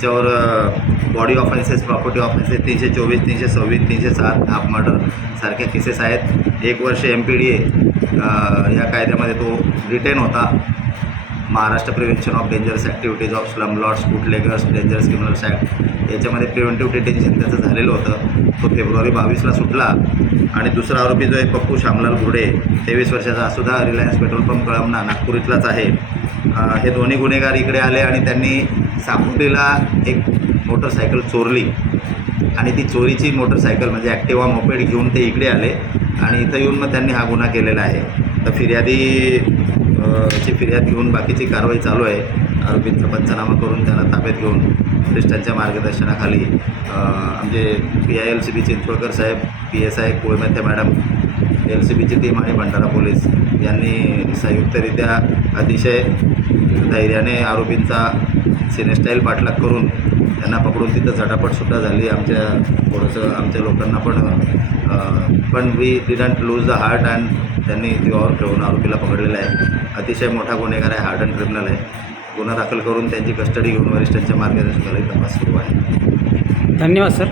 त्याच्यावर body offences property offences तीनशे चोवीस तीनशे सव्वीस तीनशे सात हाफ मर्डर सारख्या केसेस आहेत. एक वर्ष एम पी डी ए या कायद्यामध्ये तो रिटेन होता. Maharashtra prevention of dangerous activities of slum lords bootleggers dangerous criminals act याच्यामध्ये प्रिव्हेंटिव्ह डिटेन्शन त्याचं झालेलं होतं. तो फेब्रुवारी बावीसला सुटला. आणि दुसरा आरोपी जो आहे पप्पू श्यामलाल घुडे तेवीस वर्षाचा हा सुद्धा Reliance petrol pump Kalamna Nagpur इथलाच आहे हे दोन्ही गुन्हेगार इकडे आले आणि त्यांनी सापुटीला एक मोटरसायकल चोरली. आणि ती चोरीची मोटरसायकल म्हणजे ॲक्टिवा मोपेड घेऊन ते इकडे आले. आणि इथं येऊन मग त्यांनी हा गुन्हा केलेला आहे. तर फिर्यादी ची फिर्याद घेऊन बाकीची कारवाई चालू आहे. आरोपींचा पंचनामा करून त्यांना ताब्यात घेऊन वरिष्ठांच्या मार्गदर्शनाखाली आमचे P I L C B Chinchwadkar Saheb P S I Kolmethe madam L C बीची टीम आणि भंडारा पोलीस. यांनी संयुक्तरित्या अतिशय धैर्याने आरोपींचा सिनेस्टाईल पाठलाग करून त्यांना पकडून तिथं झटापटसुद्धा झाली. आमच्या थोडंसं आमच्या लोकांना पण पण we didn't lose the heart and त्यांनी जीवावर ठेवून आरोपीला पकडलेला आहे. अतिशय मोठा गुन्हेगार आहे हार्ड अँड क्रिमिनल आहे. गुन्हा दाखल करून त्यांची कस्टडी घेऊन वरिष्ठांच्या मार्गदर्शनाला तपास सुरू आहे. धन्यवाद सर